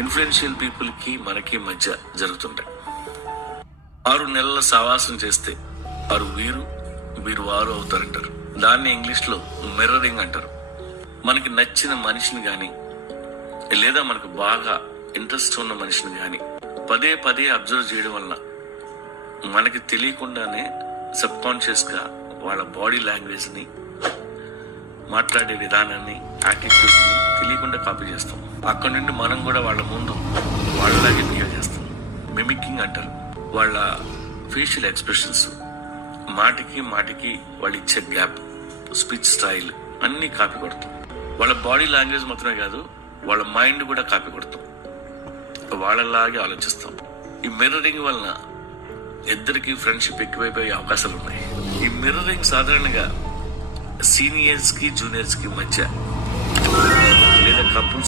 Influential people కి మనకి మధ్య జరుగుతుంటాయి. 6 నెలల సావాసం చేస్తే వారు వీరు వారు అవుతారంటారు. దాన్ని ఇంగ్లీష్ లో మిర్రరింగ్ అంటారు. మనకి నచ్చిన మనిషిని గాని లేదా మనకు బాగా ఇంట్రెస్ట్ ఉన్న మనిషిని గాని పదే పదే అబ్జర్వ్ చేయడం వలన మనకి తెలియకుండానే సబ్ కాన్షియస్ గా వాళ్ళ బాడీ లాంగ్వేజ్ ని, మాట్లాడే విధానాన్ని, యాటిట్యూడ్ ని తెలియకుండా కాపీ చేస్తాం. అక్కడి నుండి మనం కూడా వాళ్ళ ముందు వాళ్ళలాగే బిహేవ్ చేస్తాం. మిమికింగ్ అంటారు. వాళ్ళ ఫేషియల్ ఎక్స్ప్రెషన్స్, మాటికి వాళ్ళు ఇచ్చే గ్యాప్, స్పీచ్ స్టైల్ అన్ని కాపీ కొడతాం. వాళ్ళ బాడీ లాంగ్వేజ్ మాత్రమే కాదు, వాళ్ళ మైండ్ కూడా కాపీ కొడతాం. వాళ్ళలాగే ఆలోచిస్తాం. ఈ మిర్రరింగ్ వలన ఇద్దరికి ఫ్రెండ్షిప్ ఎక్కువైపోయే అవకాశాలు ఉన్నాయి. ఈ మిర్రరింగ్ సాధారణంగా సీనియర్స్ కి జూనియర్స్ కి మధ్య లేదా కపుల్స్